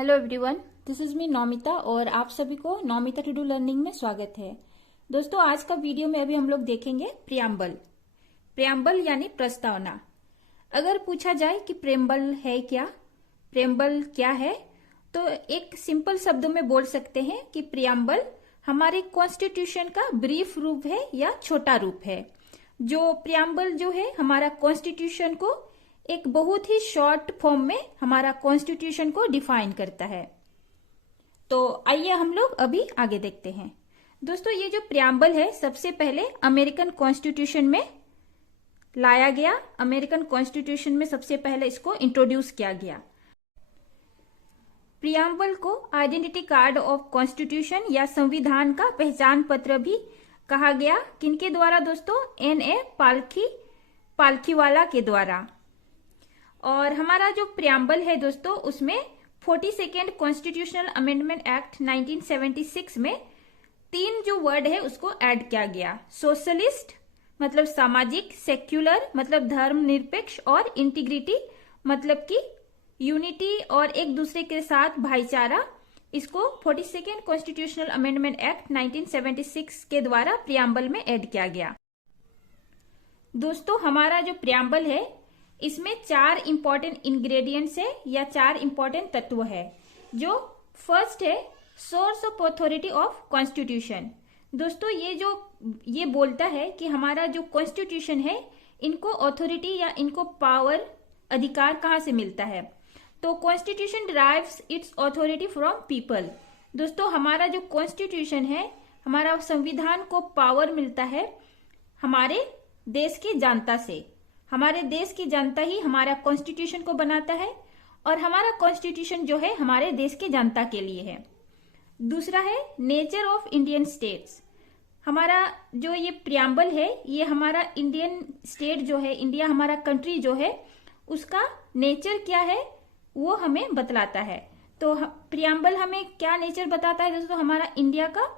Hello everyone, this is me Naumita और आप सभी को नौमिता टू डू लर्निंग में स्वागत है। दोस्तों, आज का वीडियो में अभी हम लोग देखेंगे प्रियम्बल यानी प्रस्तावना। अगर पूछा जाए कि प्रियम्बल है क्या, प्रियम्बल क्या है, तो एक सिंपल शब्दों में बोल सकते हैं कि प्रियम्बल हमारे कॉन्स्टिट्यूशन का ब्रीफ रूप है या छोटा रूप है। जो प्रियम्बल जो है हमारा कॉन्स्टिट्यूशन को एक बहुत ही शॉर्ट फॉर्म में हमारा कॉन्स्टिट्यूशन को डिफाइन करता है। तो आइए हम लोग अभी आगे देखते हैं। दोस्तों, ये जो प्रियम्बल है सबसे पहले अमेरिकन कॉन्स्टिट्यूशन में लाया गया। अमेरिकन कॉन्स्टिट्यूशन में सबसे पहले इसको इंट्रोड्यूस किया गया। प्रियम्बल को आइडेंटिटी कार्ड ऑफ कॉन्स्टिट्यूशन या संविधान का पहचान पत्र भी कहा गया। किनके द्वारा दोस्तों? N.A. पालखीवाला के द्वारा। और हमारा जो प्रियम्बल है दोस्तों, उसमें 42nd कॉन्स्टिट्यूशनल अमेंडमेंट एक्ट 1976 में 3 जो वर्ड है उसको ऐड किया गया। सोशलिस्ट मतलब सामाजिक, सेक्युलर मतलब धर्मनिरपेक्ष और इंटीग्रिटी मतलब कि यूनिटी और एक दूसरे के साथ भाईचारा। इसको 42nd कॉन्स्टिट्यूशनल अमेंडमेंट एक्ट 1976 के द्वारा प्रियम्बल में ऐड किया गया। दोस्तों, हमारा जो प्रियम्बल है इसमें 4 इंपॉर्टेंट इंग्रेडिएंट्स है या 4 इंपॉर्टेंट तत्व है। जो फर्स्ट है source of authority of constitution. दोस्तों, ये बोलता है कि हमारा जो कॉन्स्टिट्यूशन है इनको अथॉरिटी या इनको पावर, अधिकार कहाँ से मिलता है। तो constitution derives it's authority from people. दोस्तों, हमारा जो कॉन्स्टिट्यूशन है, हमारा संविधान को पावर मिलता है हमारे देश की जनता से। हमारे देश की जनता ही हमारा कॉन्स्टिट्यूशन को बनाता है और हमारा कॉन्स्टिट्यूशन जो है हमारे देश की जनता के लिए है। दूसरा है नेचर ऑफ इंडियन स्टेट्स। हमारा जो ये प्रियम्बल है ये हमारा इंडियन स्टेट जो है, इंडिया हमारा कंट्री जो है, उसका नेचर क्या है वो हमें बतलाता है। तो प्रियम्बल हमें क्या नेचर बताता है दोस्तों? हमारा इंडिया का,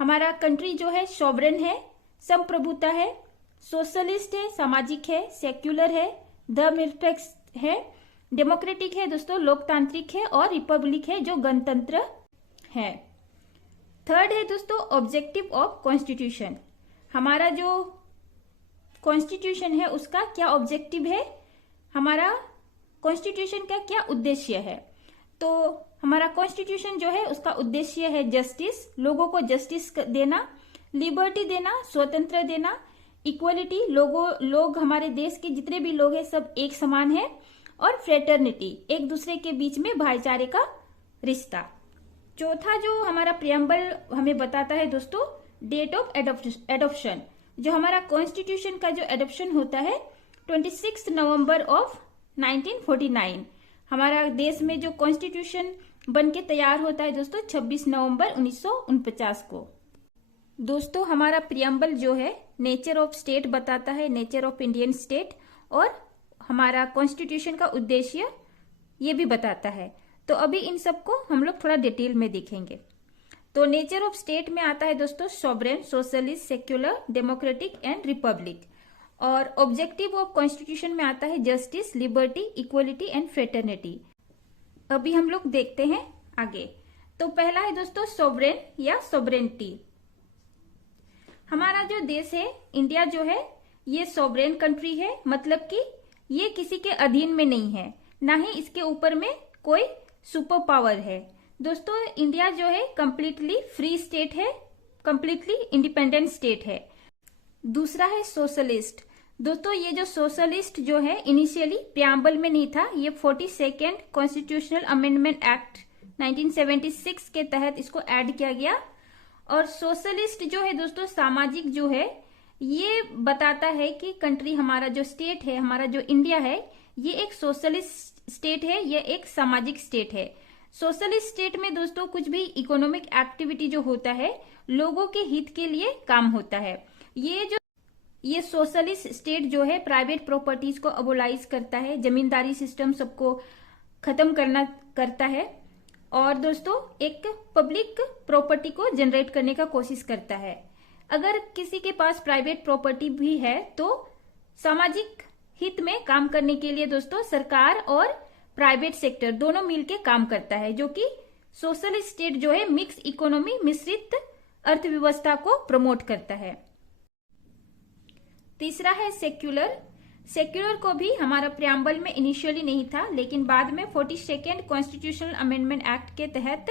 हमारा कंट्री जो है सॉवरेन है, संप्रभुता है, सोशलिस्ट है, सामाजिक है, सेक्युलर है, धर्मनिरपेक्ष है, डेमोक्रेटिक है दोस्तों, लोकतांत्रिक है, और रिपब्लिक है जो गणतंत्र है। थर्ड है दोस्तों ऑब्जेक्टिव ऑफ कॉन्स्टिट्यूशन। हमारा जो कॉन्स्टिट्यूशन है उसका क्या ऑब्जेक्टिव है, हमारा कॉन्स्टिट्यूशन का क्या उद्देश्य है। तो हमारा कॉन्स्टिट्यूशन जो है उसका उद्देश्य है जस्टिस, लोगों को जस्टिस देना, लिबर्टी देना, स्वतंत्र देना, इक्वलिटी, लोग हमारे देश के जितने भी लोग हैं सब एक समान है, और फ्रेटर्निटी, एक दूसरे के बीच में भाईचारे का रिश्ता। चौथा जो हमारा प्रियम्बल हमें बताता है दोस्तों डेट ऑफ एडॉप्शन। जो हमारा कॉन्स्टिट्यूशन का जो एडॉप्शन होता है 26 नवंबर ऑफ 1949। हमारा देश में जो कॉन्स्टिट्यूशन बन के तैयार होता है दोस्तों 26 नवंबर 1949 को। दोस्तों, हमारा प्रियम्बल जो है नेचर ऑफ स्टेट बताता है, नेचर ऑफ इंडियन स्टेट, और हमारा कॉन्स्टिट्यूशन का उद्देश्य ये भी बताता है। तो अभी इन सबको हम लोग थोड़ा डिटेल में देखेंगे। तो नेचर ऑफ स्टेट में आता है दोस्तों sovereign, socialist, secular, democratic and Republic. और ऑब्जेक्टिव ऑफ कॉन्स्टिट्यूशन में आता है justice, liberty, equality and fraternity. अभी हम लोग देखते हैं आगे। तो पहला है दोस्तों सॉवरेन या सॉवरेनिटी। हमारा जो देश है इंडिया जो है ये सॉवरेन कंट्री है, मतलब कि ये किसी के अधीन में नहीं है, ना ही इसके ऊपर में कोई सुपर पावर है। दोस्तों, इंडिया जो है कंप्लीटली फ्री स्टेट है, कंप्लीटली इंडिपेंडेंट स्टेट है। दूसरा है सोशलिस्ट। दोस्तों, ये जो सोशलिस्ट जो है इनिशियली प्रियम्बल में नहीं था, ये 42nd कॉन्स्टिट्यूशनल अमेंडमेंट एक्ट 1976 के तहत इसको ऐड किया गया। और सोशलिस्ट जो है दोस्तों, सामाजिक जो है, ये बताता है कि कंट्री, हमारा जो स्टेट है, हमारा जो इंडिया है, ये एक सोशलिस्ट स्टेट है, ये एक सामाजिक स्टेट है। सोशलिस्ट स्टेट में दोस्तों कुछ भी इकोनॉमिक एक्टिविटी जो होता है लोगों के हित के लिए काम होता है। ये सोशलिस्ट स्टेट जो है प्राइवेट प्रॉपर्टीज को अबोलाइज करता है, जमींदारी सिस्टम सबको खत्म करता है, और दोस्तों एक पब्लिक प्रॉपर्टी को जनरेट करने का कोशिश करता है। अगर किसी के पास प्राइवेट प्रॉपर्टी भी है तो सामाजिक हित में काम करने के लिए दोस्तों सरकार और प्राइवेट सेक्टर दोनों मिलके काम करता है, जो कि सोशल स्टेट जो है मिक्स इकोनॉमी, मिश्रित अर्थव्यवस्था को प्रमोट करता है। तीसरा है सेक्युलर। सेक्युलर को भी हमारा प्रियम्बल में इनिशियली नहीं था, लेकिन बाद में 42nd कॉन्स्टिट्यूशनल अमेंडमेंट एक्ट के तहत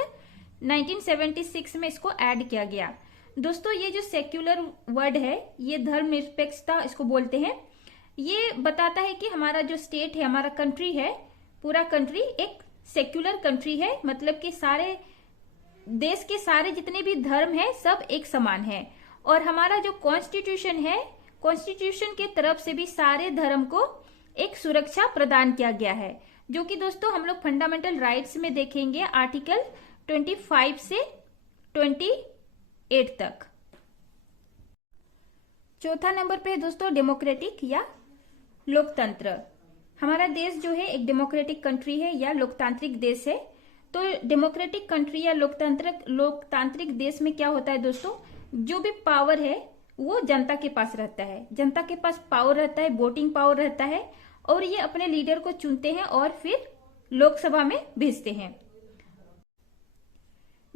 1976 में इसको ऐड किया गया। दोस्तों ये जो सेक्युलर वर्ड है, ये धर्मनिरपेक्षता इसको बोलते हैं। ये बताता है कि हमारा जो स्टेट है, हमारा कंट्री है, पूरा कंट्री एक सेक्युलर कंट्री है, मतलब कि सारे देश के सारे जितने भी धर्म है सब एक समान है। और हमारा जो कॉन्स्टिट्यूशन है, कॉन्स्टिट्यूशन के तरफ से भी सारे धर्म को एक सुरक्षा प्रदान किया गया है, जो कि दोस्तों हम लोग फंडामेंटल राइट्स में देखेंगे आर्टिकल 25 से 28 तक। चौथा नंबर पे है दोस्तों डेमोक्रेटिक या लोकतंत्र। हमारा देश जो है एक डेमोक्रेटिक कंट्री है या लोकतांत्रिक देश है। तो डेमोक्रेटिक कंट्री या लोकतांत्रिक देश में क्या होता है दोस्तों, जो भी पावर है वो जनता के पास रहता है। जनता के पास पावर रहता है, वोटिंग पावर रहता है, और ये अपने लीडर को चुनते हैं और फिर लोकसभा में भेजते हैं।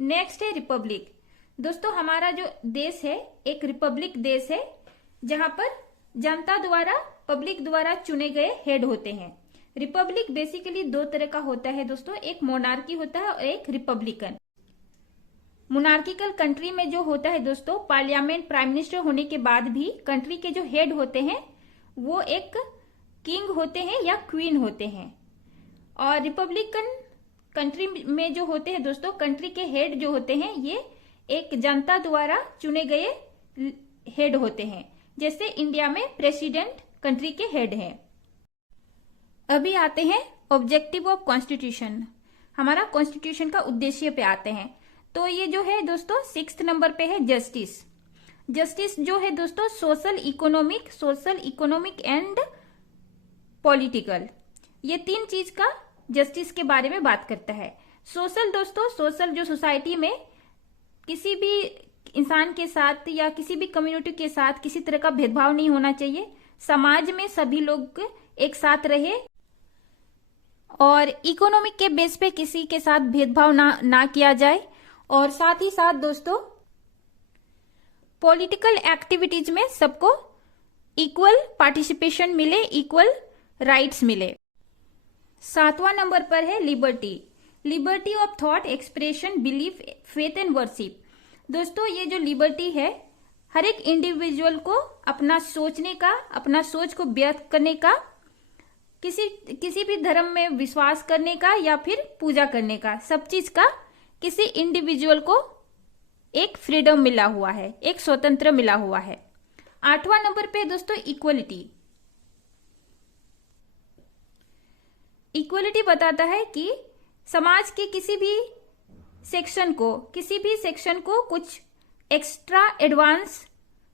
नेक्स्ट है रिपब्लिक। दोस्तों हमारा जो देश है एक रिपब्लिक देश है, जहां पर जनता द्वारा, पब्लिक द्वारा चुने गए हेड होते हैं। रिपब्लिक बेसिकली दो तरह का होता है दोस्तों, एक मोनार्की होता है और एक रिपब्लिकन। मोनार्किकल कंट्री में जो होता है दोस्तों, पार्लियामेंट, प्राइम मिनिस्टर होने के बाद भी कंट्री के जो हेड होते हैं वो एक किंग होते हैं या क्वीन होते हैं। और रिपब्लिकन कंट्री में जो होते हैं दोस्तों, कंट्री के हेड जो होते हैं ये एक जनता द्वारा चुने गए हेड होते हैं। जैसे इंडिया में प्रेसिडेंट कंट्री के हेड हैं। अभी आते हैं ऑब्जेक्टिव ऑफ कॉन्स्टिट्यूशन। हमारा कॉन्स्टिट्यूशन का उद्देश्य पे आते हैं। तो ये जो है दोस्तों 6th नंबर पे है जस्टिस। जस्टिस जो है दोस्तों सोशल इकोनॉमिक एंड पॉलिटिकल, ये 3 चीज का जस्टिस के बारे में बात करता है। सोशल दोस्तों, सोशल जो सोसाइटी में किसी भी इंसान के साथ या किसी भी कम्युनिटी के साथ किसी तरह का भेदभाव नहीं होना चाहिए। समाज में सभी लोग एक साथ रहे, और इकोनॉमिक के बेस पे किसी के साथ भेदभाव ना किया जाए। और साथ ही साथ दोस्तों पॉलिटिकल एक्टिविटीज में सबको इक्वल पार्टिसिपेशन मिले, इक्वल राइट्स मिले। 7वां नंबर पर है liberty. Liberty of thought, expression, belief, faith and worship. दोस्तों ये जो लिबर्टी है, हर एक इंडिविजुअल को अपना सोचने का, अपना सोच को व्यक्त करने का, किसी भी धर्म में विश्वास करने का या फिर पूजा करने का, सब चीज का किसी इंडिविजुअल को एक फ्रीडम मिला हुआ है, एक स्वतंत्र मिला हुआ है। 8वां नंबर पे दोस्तों इक्वलिटी। इक्वलिटी बताता है कि समाज के किसी भी सेक्शन को कुछ एक्स्ट्रा एडवांस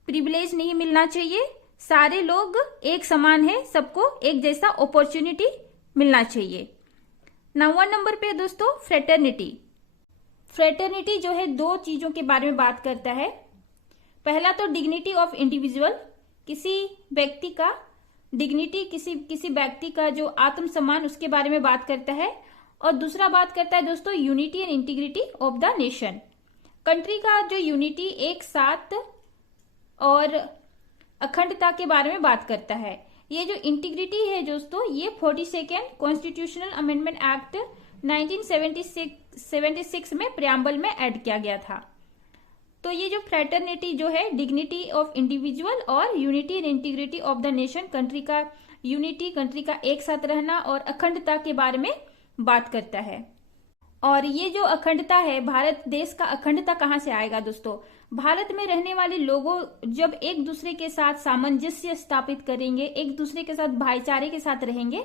प्रिविलेज नहीं मिलना चाहिए। सारे लोग एक समान है, सबको एक जैसा अपॉर्चुनिटी मिलना चाहिए। 9वां नंबर पे दोस्तों फ्रेटर्निटी। फ्रेटर्निटी जो है 2 चीजों के बारे में बात करता है। पहला तो डिग्निटी ऑफ इंडिविजुअल, किसी व्यक्ति का डिग्निटी, किसी व्यक्ति का जो आत्मसम्मान, उसके बारे में बात करता है। और दूसरा बात करता है दोस्तों unity and integrity of the nation. Country का जो यूनिटी, एक साथ और अखंडता के बारे में बात करता है। ये जो इंटीग्रिटी है दोस्तों, ये 42nd कॉन्स्टिट्यूशनल अमेंडमेंट एक्ट 1976 में प्रियम्बल में ऐड किया गया था। तो ये जो फ्रेटर्निटी जो है, डिग्निटी ऑफ इंडिविजुअल और unity and integrity of the nation, country का यूनिटी, कंट्री का एक साथ रहना और अखंडता के बारे में बात करता है। और ये जो अखंडता है, भारत देश का अखंडता कहाँ से आएगा दोस्तों? भारत में रहने वाले लोगों जब एक दूसरे के साथ सामंजस्य स्थापित करेंगे, एक दूसरे के साथ भाईचारे के साथ रहेंगे,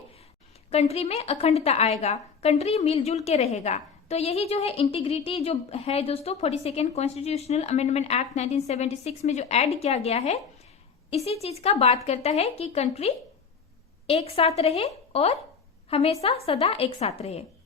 कंट्री में अखंडता आएगा, कंट्री मिलजुल के रहेगा। तो यही जो है इंटीग्रिटी जो है दोस्तों 42nd कॉन्स्टिट्यूशनल अमेंडमेंट एक्ट 1976 में जो ऐड किया गया है, इसी चीज का बात करता है कि कंट्री एक साथ रहे और हमेशा सदा एक साथ रहे।